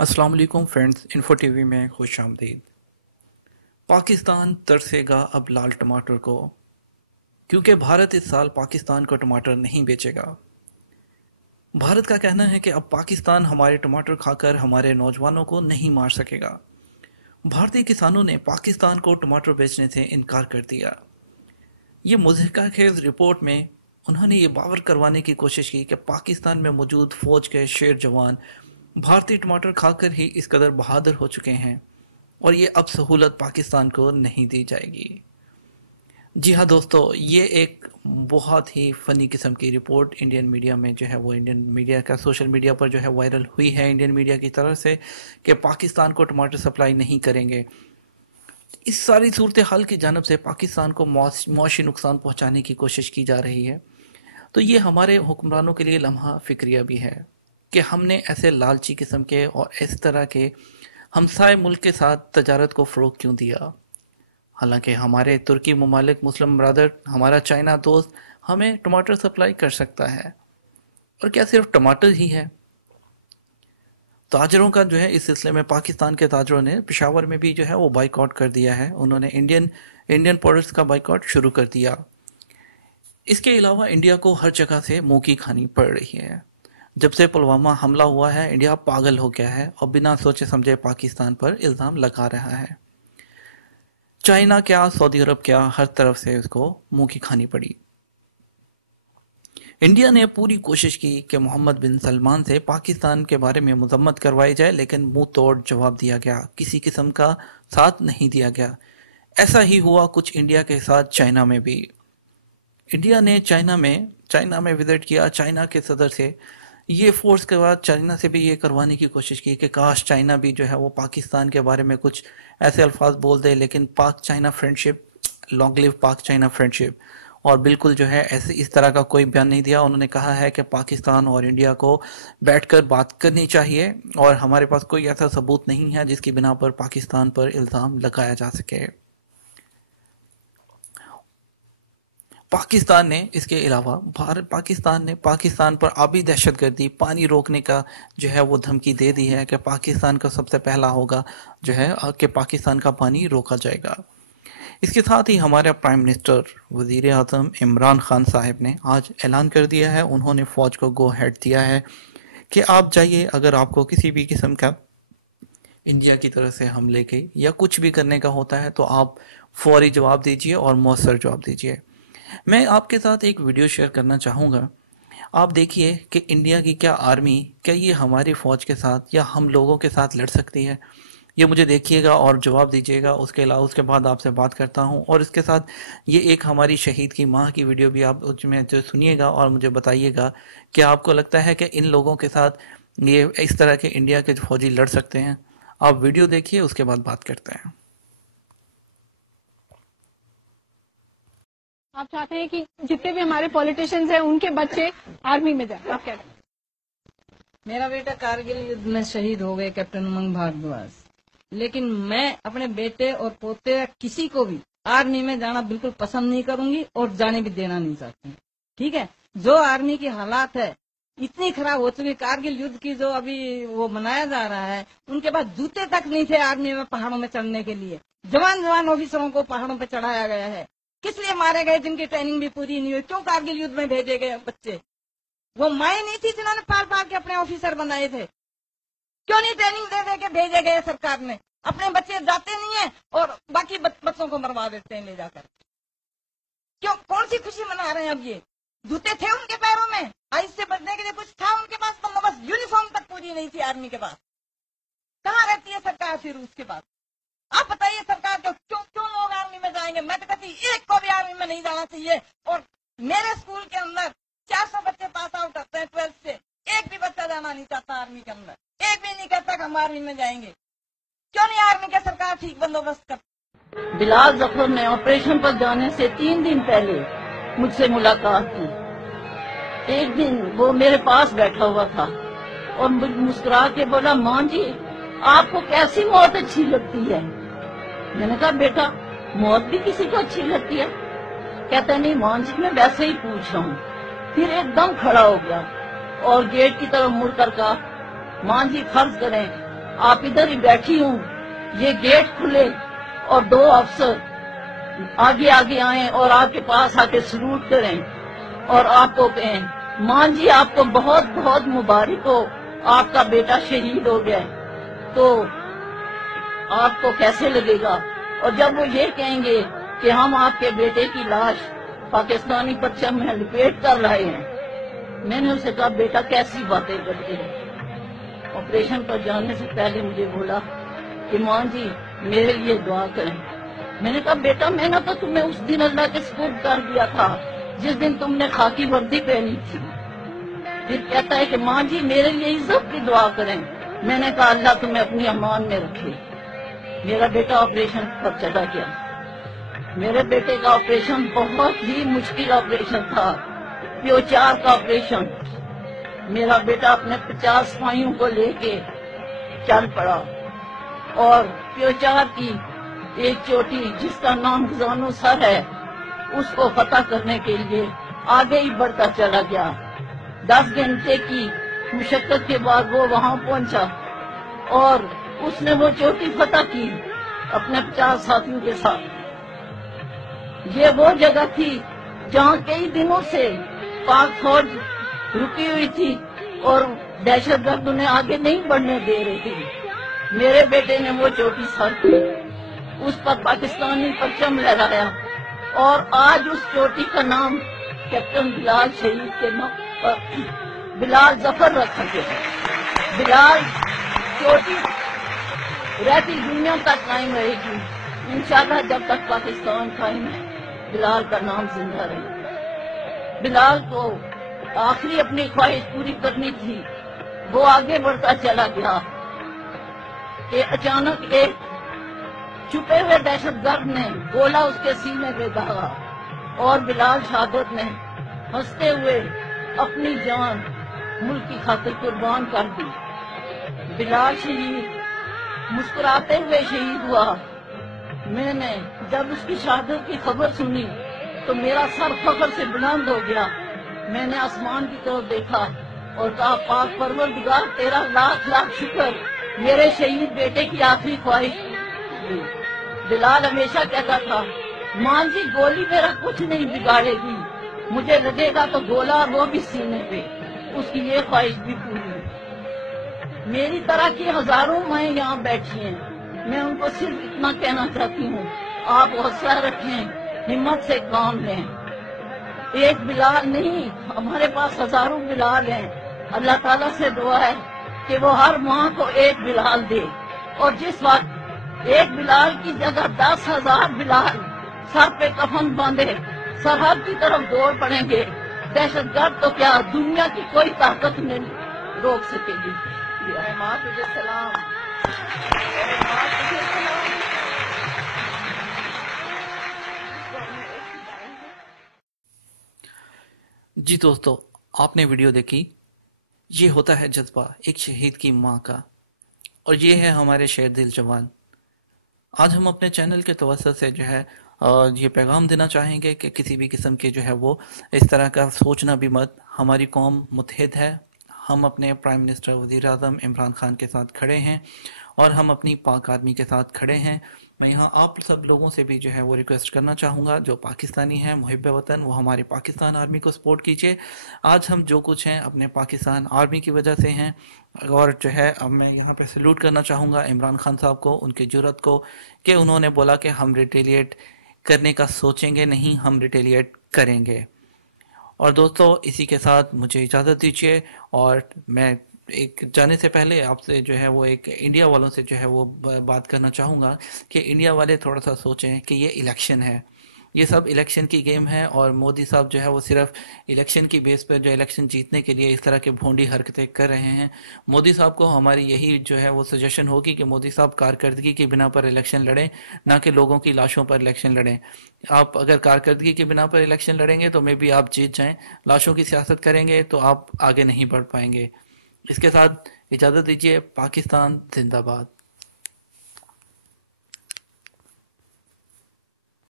अस्सलाम वालेकुम friends, info TV में खुश आमदीद। पाकिस्तान तरसेगा अब लाल टमाटर को, क्योंकि भारत इस साल पाकिस्तान को टमाटर नहीं बेचेगा। भारत का कहना है कि अब पाकिस्तान हमारे टमाटर खाकर हमारे नौजवानों को नहीं मार सकेगा। भारतीय किसानों ने पाकिस्तान को टमाटर बेचने से इनकार कर दिया। ये मुज़हिका-खेज़ रिपोर्ट में उन्होंने ये बावर करवाने की कोशिश की कि पाकिस्तान में मौजूद फौज के शेर जवान भारतीय टमाटर खाकर ही इस कदर बहादुर हो चुके हैं और ये अब सहूलत पाकिस्तान को नहीं दी जाएगी। जी हाँ दोस्तों, ये एक बहुत ही फ़नी किस्म की रिपोर्ट इंडियन मीडिया में जो है वो इंडियन मीडिया का सोशल मीडिया पर जो है वायरल हुई है इंडियन मीडिया की तरफ से कि पाकिस्तान को टमाटर सप्लाई नहीं करेंगे। इस सारी सूरत हाल की जानब से पाकिस्तान को मौशी नुकसान पहुँचाने की कोशिश की जा रही है। तो ये हमारे हुक्मरानों के लिए लम्हा फ़िक्रिया भी है कि हमने ऐसे लालची किस्म के और इस तरह के हमसाए मुल्क के साथ तजारत को फ़रोग़ क्यों दिया। हालांकि हमारे तुर्की ममालिक मुस्लिम ब्रदर, हमारा चाइना दोस्त हमें टमाटर सप्लाई कर सकता है। और क्या सिर्फ टमाटर ही है, ताजरों का जो है इस सिलसिले में पाकिस्तान के ताजरों ने पेशावर में भी जो है वो बाइकआउट कर दिया है। उन्होंने इंडियन प्रोडक्ट्स का बाइकआउट शुरू कर दिया। इसके अलावा इंडिया को हर जगह से मुंह की खानी पड़ रही है। जब से पुलवामा हमला हुआ है, इंडिया पागल हो गया है और बिना सोचे समझे पाकिस्तान पर इल्ज़ाम लगा रहा है। चाइना क्या, सऊदी अरब क्या, हर तरफ से उसको मुंह की खानी पड़ी। इंडिया ने पूरी कोशिश की कि मोहम्मद बिन सलमान से पाकिस्तान के बारे में मजम्मत करवाई जाए, लेकिन मुंह तोड़ जवाब दिया गया, किसी किस्म का साथ नहीं दिया गया। ऐसा ही हुआ कुछ इंडिया के साथ चाइना में भी। इंडिया ने चाइना में विजिट किया, चाइना के सदर से ये फोर्स के बाद चाइना से भी ये करवाने की कोशिश की कि काश चाइना भी जो है वो पाकिस्तान के बारे में कुछ ऐसे अल्फाज बोल दे, लेकिन पाक चाइना फ्रेंडशिप, लॉन्ग लिव पाक चाइना फ्रेंडशिप, और बिल्कुल जो है ऐसे इस तरह का कोई बयान नहीं दिया। उन्होंने कहा है कि पाकिस्तान और इंडिया को बैठकर बात करनी चाहिए और हमारे पास कोई ऐसा सबूत नहीं है जिसकी बिना पर पाकिस्तान पर इल्ज़ाम लगाया जा सके। पाकिस्तान ने इसके अलावा पाकिस्तान पर आबी दहशतगर्दी, पानी रोकने का जो है वो धमकी दे दी है कि पाकिस्तान का सबसे पहला होगा जो है कि पाकिस्तान का पानी रोका जाएगा। इसके साथ ही हमारे प्राइम मिनिस्टर वज़ीर आज़म इमरान खान साहब ने आज ऐलान कर दिया है, उन्होंने फ़ौज को गो हेड दिया है कि आप जाइए, अगर आपको किसी भी किस्म का इंडिया की तरफ से हमले के या कुछ भी करने का होता है तो आप फौरी जवाब दीजिए और मौसर जवाब दीजिए। मैं आपके साथ एक वीडियो शेयर करना चाहूँगा। आप देखिए कि इंडिया की क्या आर्मी, क्या ये हमारी फ़ौज के साथ या हम लोगों के साथ लड़ सकती है। ये मुझे देखिएगा और जवाब दीजिएगा। उसके अलावा उसके बाद आपसे बात करता हूँ और इसके साथ ये एक हमारी शहीद की माँ की वीडियो भी आप उसमें जो सुनिएगा और मुझे बताइएगा कि आपको लगता है कि इन लोगों के साथ ये इस तरह के इंडिया के फौजी लड़ सकते हैं। आप वीडियो देखिए, उसके बाद बात करते हैं। आप चाहते हैं कि जितने भी हमारे पॉलिटिशियंस हैं उनके बच्चे आर्मी में जाए, आप क्या करें? मेरा बेटा कारगिल युद्ध में शहीद हो गए, कैप्टन उमंग भारद्वाज। लेकिन मैं अपने बेटे और पोते किसी को भी आर्मी में जाना बिल्कुल पसंद नहीं करूंगी और जाने भी देना नहीं चाहती। ठीक है, जो आर्मी की हालात है इतनी खराब हो चुकी। कारगिल युद्ध की जो अभी वो मनाया जा रहा है, उनके पास जूते तक नहीं थे आर्मी में पहाड़ों में चढ़ने के लिए। जवान ऑफिसरों को पहाड़ों पर चढ़ाया गया है। किस लिए मारे गए? जिनकी ट्रेनिंग भी पूरी नहीं हुई। क्यों कारगिल युद्ध में भेजे गए बच्चे? वो माए नहीं थी जिन्होंने पार पार के अपने ऑफिसर बनाए थे? क्यों नहीं ट्रेनिंग दे दे के भेजे गए सरकार ने? अपने बच्चे जाते नहीं है और बाकी बच्चों को मरवा देते हैं ले जाकर। क्यों? कौन सी खुशी मना रहे हैं अब ये? जूते थे उनके पैरों में? आइस से बचने के लिए कुछ था उनके पास? बंदोबस्त, यूनिफॉर्म तक पूरी नहीं थी आर्मी के पास। कहाँ रहती है सरकार फिर उसके पास? आप बताइए सरकार को क्यों लोग आर्मी में जाएंगे? मैं तो कहती एक को भी आर्मी में नहीं जाना चाहिए। और मेरे स्कूल के अंदर 400 बच्चे पास आउट करते हैं 12th से, एक भी बच्चा जाना नहीं चाहता आर्मी के अंदर। एक भी नहीं कहता कि हम आर्मी में जाएंगे। क्यों नहीं आर्मी के सरकार ठीक बंदोबस्त कर? बिलाल जफर ने ऑपरेशन पर जाने से 3 दिन पहले मुझसे मुलाकात की। एक दिन वो मेरे पास बैठा हुआ था और मुस्कुरा के बोला, माँ जी आपको कैसी मौत अच्छी लगती है? मैंने कहा बेटा मौत भी किसी को अच्छी लगती है? कहता नहीं माँ जी मैं वैसे ही पूछ रहा हूँ। फिर एकदम खड़ा हो गया और गेट की तरफ मुड़ कर कहा, माँ जी फर्ज करें आप इधर ही बैठी हूँ, ये गेट खुले और 2 अफसर आगे आगे आए और आपके पास आके सलूट करें और आपको कहें, मां जी आपको बहुत बहुत मुबारक हो, आपका बेटा शहीद हो गया है, तो आपको कैसे लगेगा? और जब वो ये कहेंगे कि हम आपके बेटे की लाश पाकिस्तानी परचम में लपेट कर लाए हैं, मैंने उसे कहा, बेटा कैसी बातें करते हैं? ऑपरेशन पर जाने से पहले मुझे बोला कि मां जी मेरे लिए दुआ करें। मैंने कहा, बेटा मैंने तो तुम्हें उस दिन अल्लाह के सुपुर्द कर दिया था जिस दिन तुमने खाकी वर्दी पहनी थी। फिर कहता है कि मां जी मेरे लिए इज्जत की दुआ करें। मैंने कहा, अल्लाह तुम्हें अपनी अमान में रखे। मेरा बेटा ऑपरेशन पर चला गया। मेरे बेटे का ऑपरेशन बहुत ही मुश्किल ऑपरेशन था, प्योचार का ऑपरेशन। मेरा बेटा अपने 50 सिपाहियों को लेके चल पड़ा और प्योचार की एक चोटी जिसका नाम खजानो सर है, उसको फतह करने के लिए आगे ही बढ़ता चला गया। 10 घंटे की मुशक्कत के बाद वो वहां पहुंचा और उसने वो चोटी फतह की अपने 50 साथियों के साथ। ये वो जगह थी जहां कई दिनों से पाक फौज रुकी हुई थी और दहशतगर्द उन्हें आगे नहीं बढ़ने दे रही थी। मेरे बेटे ने वो चोटी सर की, उस पर पाकिस्तानी परचम लहराया और आज उस चोटी का नाम कैप्टन बिलाल शहीद के नाम पर बिलाल जफर रखा गया। बिलाल चोटी रहती दुनिया तक कायम रहेगी इंशाल्लाह, जब तक पाकिस्तान कायम है बिलाल का नाम जिंदा रहे। बिलाल को आखिरी अपनी ख्वाहिश पूरी करनी थी, वो आगे बढ़ता चला गया कि अचानक एक छुपे हुए दहशतगर्द ने गोला उसके सीने पे दागा और बिलाल शहादत ने हंसते हुए अपनी जान मुल्क की खातिर कुर्बान कर दी। बिलाल शहीद मुस्कुराते हुए शहीद हुआ। मैंने जब उसकी शहादत की खबर सुनी तो मेरा सर फख्र से बुलंद हो गया। मैंने आसमान की तरफ देखा और कहा, पाक परवरदिगार तेरा लाख लाख शुक्र, मेरे शहीद बेटे की आखिरी ख्वाहिश। बिलाल हमेशा कहता था, मां जी गोली मेरा कुछ नहीं बिगाड़ेगी, मुझे लगेगा तो गोला वो भी सीने पे। उसकी ये ख्वाहिश भी पूरी हुई। मेरी तरह की हजारों माएं यहाँ बैठी हैं, मैं उनको सिर्फ इतना कहना चाहती हूँ, आप हौसला रखें, हिम्मत से काम लें। एक बिलाल नहीं, हमारे पास हजारों बिलाल हैं। अल्लाह ताला से दुआ है कि वो हर माँ को एक बिलाल दे, और जिस वक्त एक बिलाल की जगह 10,000 बिलाल सर पे कफन बांधे सरहद की तरफ दौड़ पड़ेंगे, दहशतगर्द तो क्या दुनिया की कोई ताकत नहीं रोक सकेगी। माँ तुझे सलाम, माँ तुझे सलाम। जी दोस्तों, आपने वीडियो देखी। ये होता है जज्बा एक शहीद की माँ का, और ये है हमारे शेर दिल जवान। आज हम अपने चैनल के तवज्जुह से जो है ये पैगाम देना चाहेंगे कि किसी भी किस्म के जो है वो इस तरह का सोचना भी मत। हमारी कौम मुत्तहिद है, हम अपने प्राइम मिनिस्टर वज़ीर आज़म इमरान खान के साथ खड़े हैं और हम अपनी पाक आर्मी के साथ खड़े हैं। मैं यहाँ आप सब लोगों से भी जो है वो रिक्वेस्ट करना चाहूँगा, जो पाकिस्तानी हैं मुहिब वतन, वो हमारे पाकिस्तान आर्मी को सपोर्ट कीजिए। आज हम जो कुछ हैं अपने पाकिस्तान आर्मी की वजह से हैं, और जो है अब मैं यहाँ पे सल्यूट करना चाहूँगा इमरान खान साहब को, उनकी जुर्रत को, कि उन्होंने बोला कि हम रिटेलिएट करने का सोचेंगे नहीं, हम रिटेलिएट करेंगे। और दोस्तों इसी के साथ मुझे इजाज़त दीजिए, और मैं एक जाने से पहले आपसे जो है वो एक इंडिया वालों से जो है वो बात करना चाहूँगा कि इंडिया वाले थोड़ा सा सोचें कि ये इलेक्शन है, ये सब इलेक्शन की गेम है, और मोदी साहब जो है वो सिर्फ इलेक्शन की बेस पर जो इलेक्शन जीतने के लिए इस तरह के भोंडी हरकतें कर रहे हैं। मोदी साहब को हमारी यही जो है वो सजेशन होगी कि मोदी साहब कारकर्दगी की बिना पर इलेक्शन लड़ें, ना कि लोगों की लाशों पर इलेक्शन लड़ें। आप अगर कारकर्दगी की बिना पर इलेक्शन लड़ेंगे तो मे बी आप जीत जाएं, लाशों की सियासत करेंगे तो आप आगे नहीं बढ़ पाएंगे। इसके साथ इजाज़त दीजिए। पाकिस्तान जिंदाबाद।